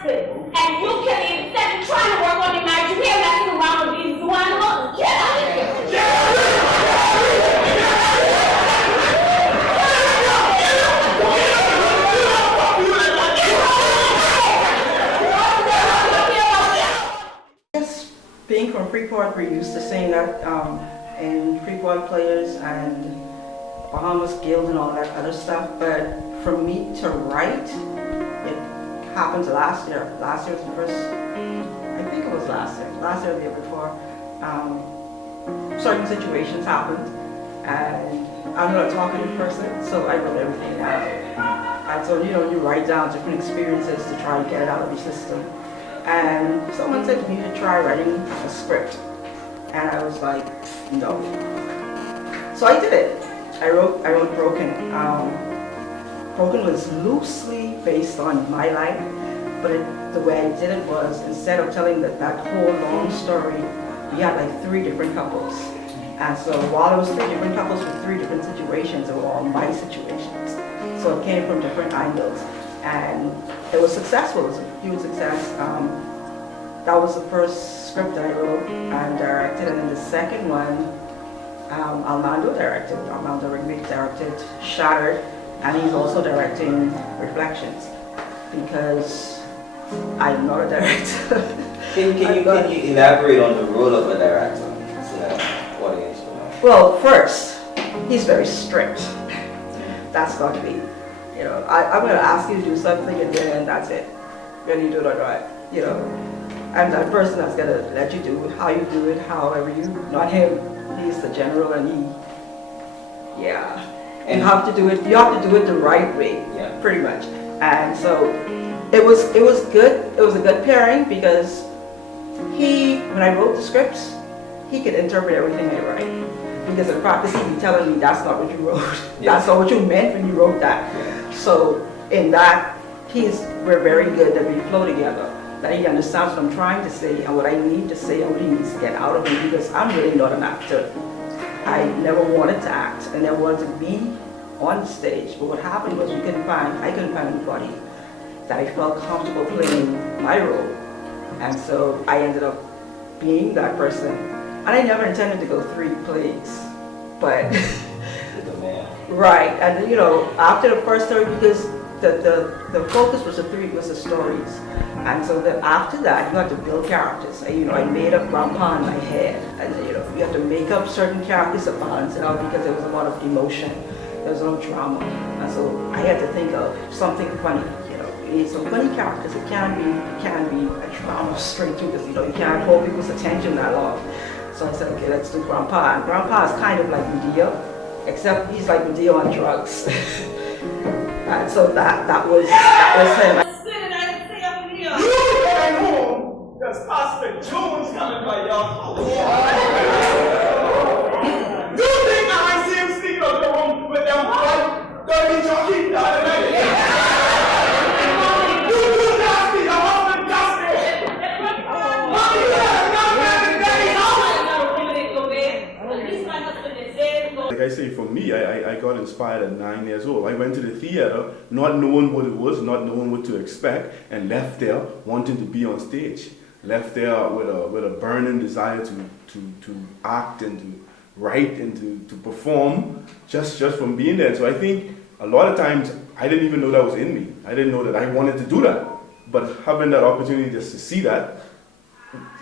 script. And you can, instead of trying to work on your marriage, you can't messing around with these zoo animals. Get out of here. Being from Freeport, we're used to seeing that in Freeport players and Bahamas Guild and all that other stuff. But for me to write, it happened last year. Last year was the first, I think it was last year or the year before. Certain situations happened, and I'm not a talkative person, so I wrote everything down. And so, you write down different experiences to try and get it out of your system. And someone said to me to try writing a script. And I was like, no. So I did it. I wrote Broken. Broken was loosely based on my life, but the way I did it was, instead of telling that whole long story, we had like 3 different couples. And so while it was 3 different couples with 3 different situations, they were all my situations. So it came from different angles. And it was successful. It was a huge success. That was the first script that I wrote and directed, and then the second one, Almando Rigby directed Shattered, and he's also directing Reflections, because I'm not a director. Can you elaborate on the role of a director so that audience will know? Well, first, he's very strict. That's not me. I'm going to ask you to do something, and then that's it. Whether you do it or not, I'm that person that's going to let you do how you do it, however you, not him. He's the general, and and you have to do it the right way, pretty much. And so it was good. It was a good pairing, because when I wrote the scripts, he could interpret everything I write. Because in practice, he'd be telling me, that's not what you wrote. That's not what you meant when you wrote that. So in that, we're very good that we flow together. That he understands what I'm trying to say and what I need to say and what he needs to get out of me, because I'm really not an actor. I never wanted to act. I never wanted to be on stage. But what happened was I couldn't find anybody that I felt comfortable playing my role. And so I ended up being that person. And I never intended to go 3 plays, but right. And after the first story, because the focus was the stories, and so then after that you have to build characters. I made up Grandpa in my head, and you have to make up certain characters to balance it out, because there was a lot of emotion, there was a lot of drama, and so I had to think of something funny. You need some funny characters. It can't be a drama straight through, because you can't hold people's attention that long. So I said, okay, let's do Grandpa. And Grandpa is kind of like Medea, except he's like Medea on drugs. And so that was him. You going home because Pastor Jones coming by your house. You think I see him sneaking up the room with them white dirty jockey the other night? You do nasty, your husband dusty. Mommy, you have enough man in Like I say, for me, I got inspired at 9 years old. I went to the theater not knowing what it was, not knowing what to expect, and left there wanting to be on stage. Left there with a burning desire to act and to write and to perform just from being there. So I think a lot of times I didn't even know that was in me. I didn't know that I wanted to do that. But having that opportunity just to see that,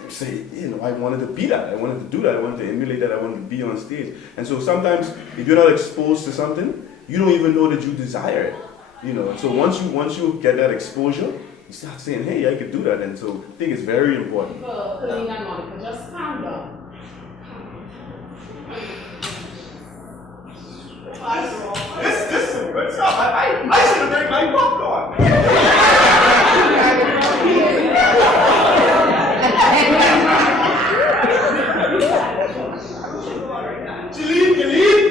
say, I wanted to be that. I wanted to do that. I wanted to emulate that. I wanted to be on stage. And so sometimes if you're not exposed to something, you don't even know that you desire it. So once you get that exposure, you start saying, hey, I could do that. And so I think it's very important. Colleen and Monica, just calm down. This is some good stuff. I should have bring my popcorn. Jaleel,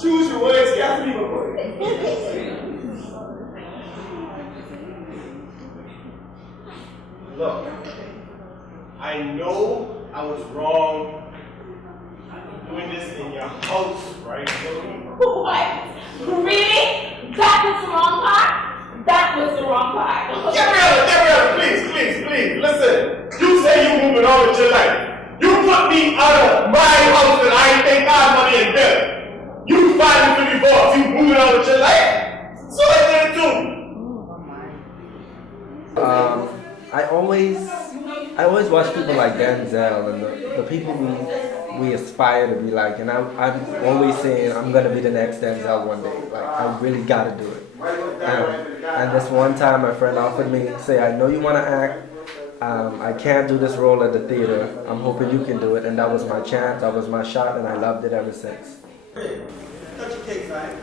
choose your words carefully before. Look, I know I was wrong doing this in your house, right? What? Really? That was the wrong part? That was the wrong part. Get rid of it, please, listen. You say you moving on with your life. You put me out of my house and I ain't think God money in there. You fighting for divorce. You moving on with your life. So I did too. I always watch people like Denzel and the people we aspire to be like, and I'm always saying I'm gonna be the next Denzel one day. Like I really gotta do it. And this one time, my friend offered me, say, I know you wanna act. I can't do this role at the theater. I'm hoping you can do it, and that was my chance. That was my shot, and I loved it ever since. Cut your cake, right?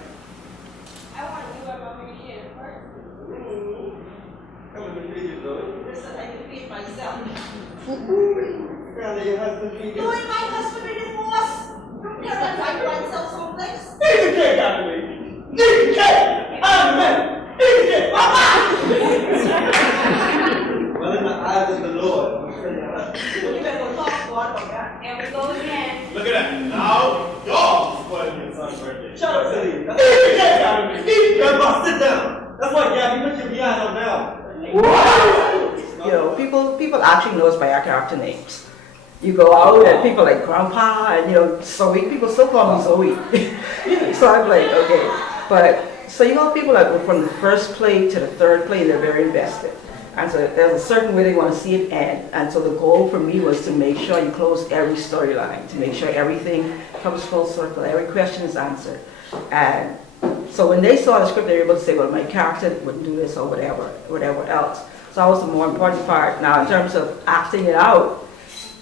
I want to do what I'm going to hear first. Come on, feed you, Zoe. Listen, I can feed myself. Rather your husband feed you. Doing my husband a divorce? Don't care if I find myself someplace. Eat the cake out of me. Eat the cake out of me. Eat the cake. Well, in the eyes of the Lord. You better go talk to God about that. And we go again. Look at that. Now, y'all spoiling your son's birthday. Shut up, silly. Eat the cake out of me. Eat the cake. Grandma, sit down. That's why, Gabby, put your behind on now. You know, people actually know us by our character names. You go out and people like Grandpa and Zoe. People still call me Zoe. So I'm like, okay. But so you have people that go from the first play to the third play, and they're very invested. And so there's a certain way they want to see it end. And so the goal for me was to make sure you close every storyline, to make sure everything comes full circle, every question is answered. And so when they saw the script, they were able to say, well, my character wouldn't do this or whatever else. So that was the more important part. Now, in terms of acting it out,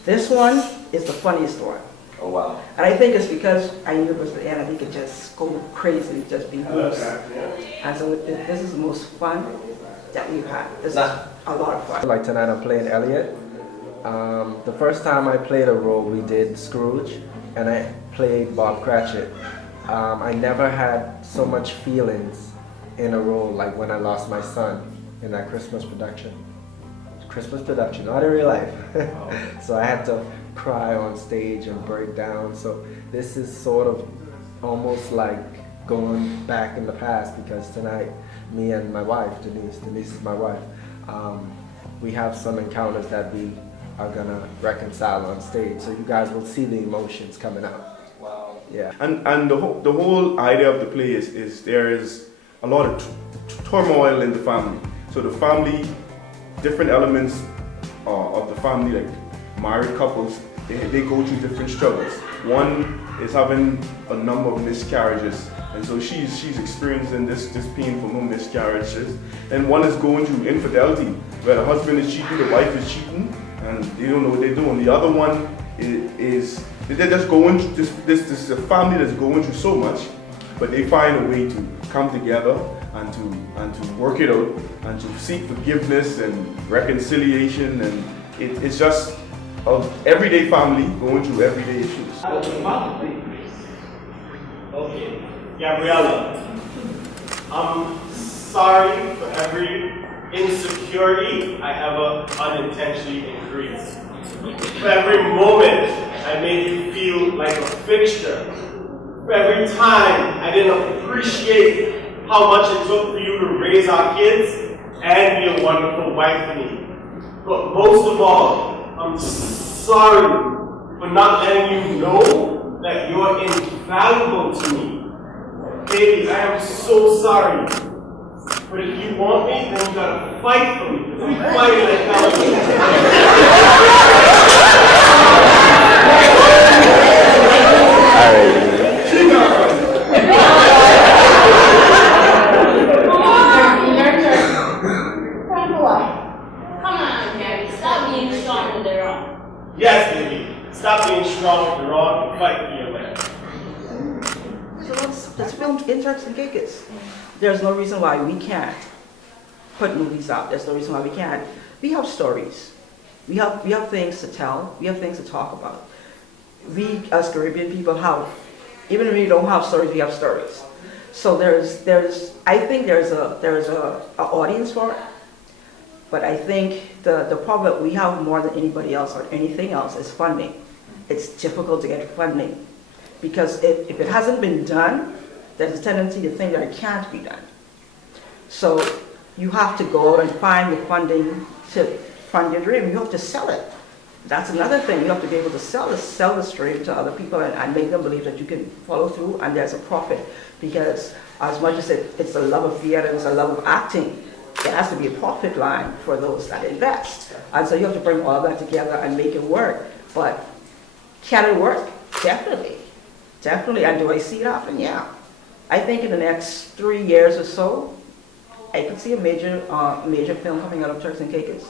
this one is the funniest one. Oh, wow. And I think it's because I knew it was the end and he could just go crazy, just be loose. And so this is the most fun that we've had. This is a lot of fun. Like tonight I'm playing Elliot. The first time I played a role, we did Scrooge, and I played Bob Cratchit. I never had so much feelings in a role like when I lost my son in that Christmas production, not in real life. So I had to cry on stage and break down. So this is sort of almost like going back in the past, because tonight me and my wife, Denise is my wife, we have some encounters that we are gonna reconcile on stage. So you guys will see the emotions coming out. Wow. Yeah. And the whole idea of the play is there is a lot of turmoil in the family. So the family, different elements of the family, like married couples, they go through different struggles. One is having a number of miscarriages, and so she's experiencing this pain from her miscarriages. And one is going through infidelity, where the husband is cheating, the wife is cheating, and they don't know what they're doing. The other one is they're just going through this is a family that's going through so much, but they find a way to come together and to work it out and to seek forgiveness and reconciliation, and it's just an everyday family going through everyday issues. Okay. Gabriella, I'm sorry for every insecurity I ever unintentionally increased. For every moment I made you feel like a fixture. For every time I didn't appreciate how much it took for you to raise our kids and be a wonderful wife to me. But most of all, I'm sorry for not letting you know that you're invaluable to me. Baby, I am so sorry. But if you want me, then you gotta fight for me. Because I'm fighting like Come on, Daddy. Stop being strong when they're wrong. Yes, baby. Stop being strong when you're wrong and fight for your land. So let's film in Turks and Caicos. There's no reason why we can't put movies out. There's no reason why we can't. We have stories. We have things to tell. We have things to talk about. We as Caribbean people have, even if we don't have stories, we have stories. So I think there's a audience for it. But I think the problem that we have more than anybody else or anything else is funding. It's difficult to get funding because if it hasn't been done, there's a tendency to think that it can't be done. So you have to go out and find the funding to fund your dream. You have to sell it. That's another thing. You have to be able to sell the dream to other people and make them believe that you can follow through and there's a profit. Because as much as it's a love of theater, it's a love of acting, there has to be a profit line for those that invest. And so you have to bring all of that together and make it work. But can it work? Definitely. Definitely. And do I see it happen? Yeah. I think in the next 3 years or so, I could see a major film coming out of Turks and Caicos.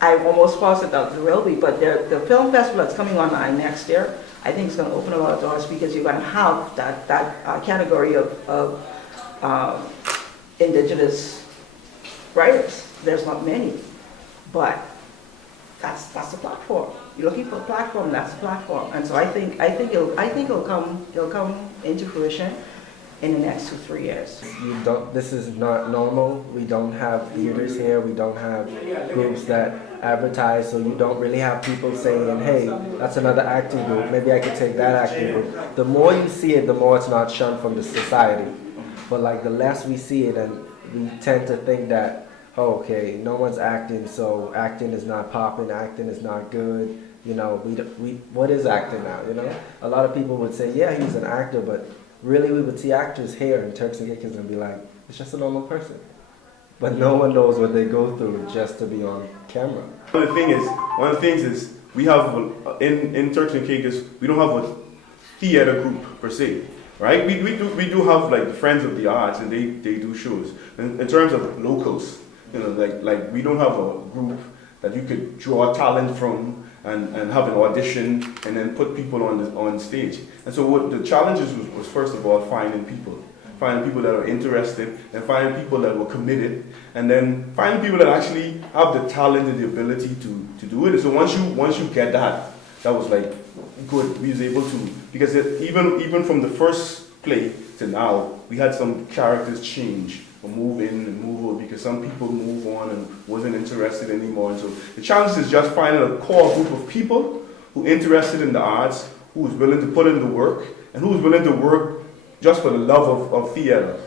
I'm almost positive that there will be, but the film festival that's coming online next year, I think it's going to open a lot of doors because you're going to have that category of indigenous writers. There's not many, but that's the platform. You're looking for a platform. That's the platform, and so I think it'll come into fruition in the next 2-3 years. This is not normal. We don't have theaters here. We don't have groups that advertise, so you don't really have people saying, hey, that's another acting group. Maybe I could take that acting group. The more you see it, the more it's not shunned from the society. But like the less we see it, and we tend to think that, oh, okay, no one's acting, so acting is not popping, acting is not good. You know, what is acting now, you know? A lot of people would say, yeah, he's an actor, but really we would see actors here in Turks and Caicos and be like, it's just a normal person. But no one knows what they go through just to be on camera. One of the things is we have, in Turks and Caicos, we don't have a theater group per se, right? We do have like Friends of the Arts, and they do shows. In terms of locals, you know, like we don't have a group that you could draw talent from and have an audition and then put people on stage. And so what the challenges was first of all finding people that are interested, and finding people that were committed, and then finding people that actually have the talent and the ability to do it. And so once you get that was like good. We was able to, because even from the first play to now, we had some characters change or move in and move out because some people move on and wasn't interested anymore. And so the challenge is just finding a core group of people who are interested in the arts, who is willing to put in the work, and who is willing to work just for the love of theater.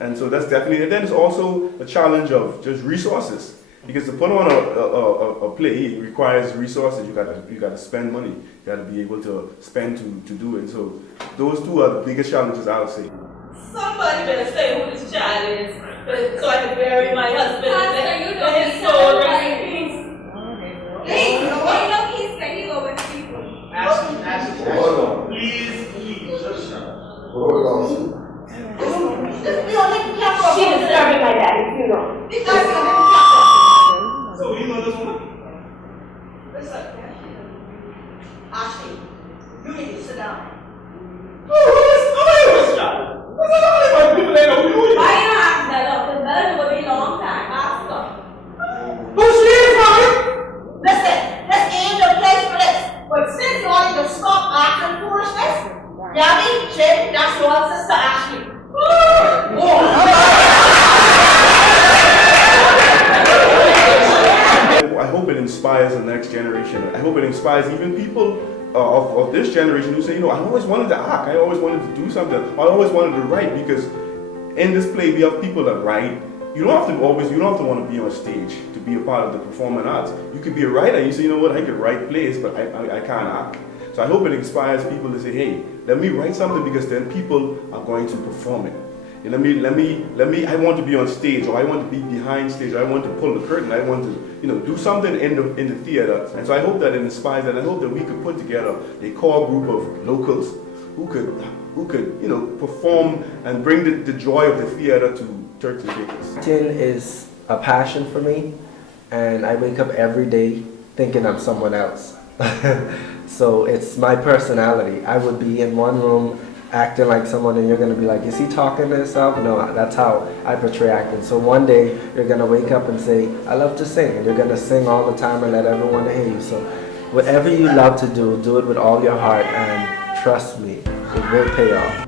And so that's definitely, and then it's also a challenge of just resources. Because to put on a play, it requires resources. You gotta spend money. You gotta be able to spend to do it. So those two are the biggest challenges I would say. Somebody better say who this child is, so I can bury my husband and his soul rest in peace. Please, you know he's saying over people. Ask. Please, just shut up. Hold on. She disturbing my daddy, you know. So you know this woman? Listen, Ashley, you need to sit down. Who is this child? People ain't know who you Why is. you not asking that up? It's better to be a long time. Ask her. Who she is, mommy? Listen, this ain't the place for this. But since you want to stop acting foolishness, Gabby, Jim, that's your sister Ashley. I hope it inspires the next generation. I hope it inspires even people of this generation who say, you know, I always wanted to act. I always wanted to do something. I always wanted to write, because in this play we have people that write. You don't have to want to be on stage to be a part of the performing arts. You could be a writer and you say, you know what, I could write plays, but I can't act. So I hope it inspires people to say, hey, let me write something, because then people are going to perform it. And let me, I want to be on stage, or I want to be behind stage, or I want to pull the curtain, I want to, you know, do something in the theater. And so I hope that it inspires, and I hope that we could put together a core group of locals who could, you know, perform and bring the joy of the theater to Turks and Caicos. Acting is a passion for me, and I wake up every day thinking I'm someone else. So it's my personality. I would be in one room acting like someone, and you're going to be like, is he talking to himself? No, that's how I portray acting. So one day you're going to wake up and say, I love to sing, and you're going to sing all the time and let everyone hear you. So whatever you love to do it with all your heart, and trust me, it will pay off.